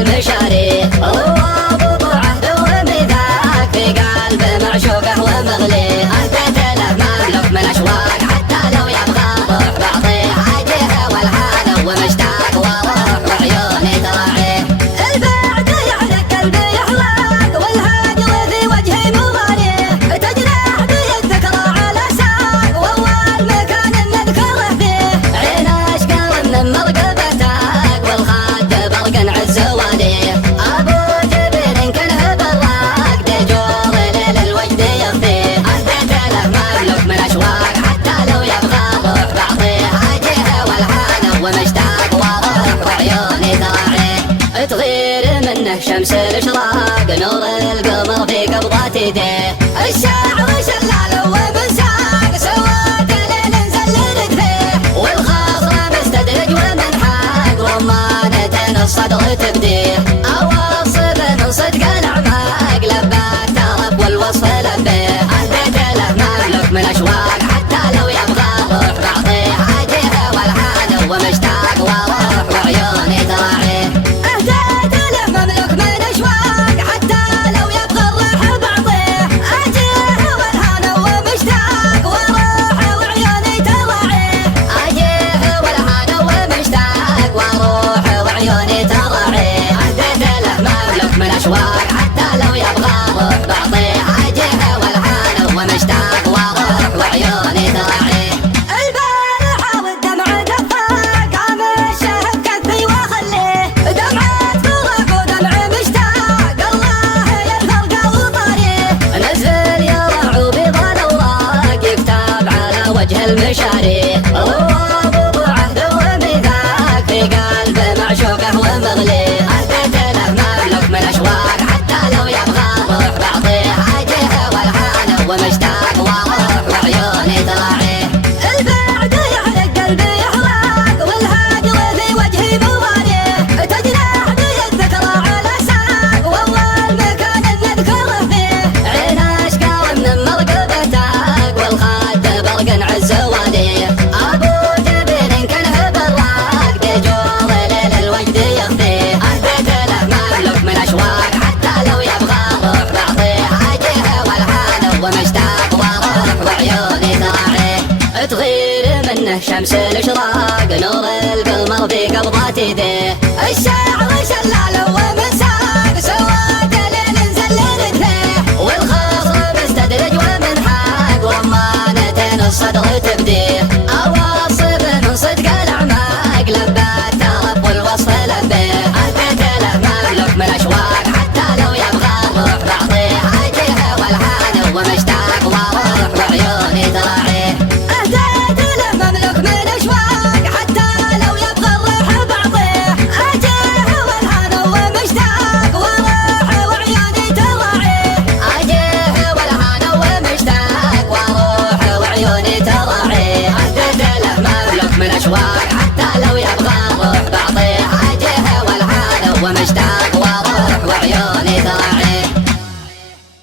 المشاري. هو ابو عهد وميثاق في قلب معشوقه ومغلي. انت تلف مملوك من اشواق حتى لو يبغى روح بعطيه. عاجيه والحاله ومشتاق وروح وعيوني تراعيه. البعد يعلق قلبي يحرق والهاجر في وجهي مغاليه. تجرح بي الذكرى على ساق واول مكان نذكره فيه. عين اشكر من مرقبتك والخد برق عز واليه. ابو جبل كله بالراق دجور ليل الوجد يخفيه. انت تلف مملوك من اشواق حتى لو يبغى روح بعطيه. عاجيه والحاله ومشتاق وروح وعيوني تراعيه. تغير منه شمس الاشراق نور القمر في قبضات يديه. الشاعر شلال ومساق سواد ليل نزلت فيه. والخاصره مستدرج ومنحاق رمانة الصدر تبديه. اوصف من صدق الاعماق لباك ترب والوصف لبيه. انت تلف مملوك من اشواق حتى لو يبغى روح بعطيه. عاجيه والحاله ومشتاق وروح وعيوني تراعيه. اهديت له مملوك من اشواق حتى لو يبغى الروح بعطيه. عاجيه والحاله ومشتاق وروح وعيوني تراعيه. عاجيه والحاله ومشتاق وروح وعيوني تراعيه. اهديت له مملوك من اشواق حتى لو يبغى روح بعطيه. عاجيه والحاله ومشتاق وروح وعيوني تراعيه. البارحه والدمع دفاق عام الشهب كفي وخليه. دمعة فراق ودمع مشتاق الله ينفرقه وطاريه. نزل يرع وبيض الاوراق يكتب على وجه المشاري. هو ابو عهد وميثاق في قلب معشوقه ومغلي. انت تلف مملوك من اشواق حتى لو يبغى روح بعطيه. عاجيه والحاله ومشتاق وروح وعيوني تراعيه. البعد يعلق قلبي يحرق والهاجر في وجهي مغاليه. تجرح بي الذكرى على ساق واول مكان نذكره فيه. عين اشكر من مرقبتك والخد برق عز واليه. ابو جبل كله بالراق دجور ليل الوجد يخفيه. انت تلف مملوك من اشواق حتى لو يبغى روح بعطيه. عاجيه والحاله ومشتاق وروح وعيوني تراعيه. تغير منه شمس الاشراق نور القمر في قبضات يديه. الشاعر شلال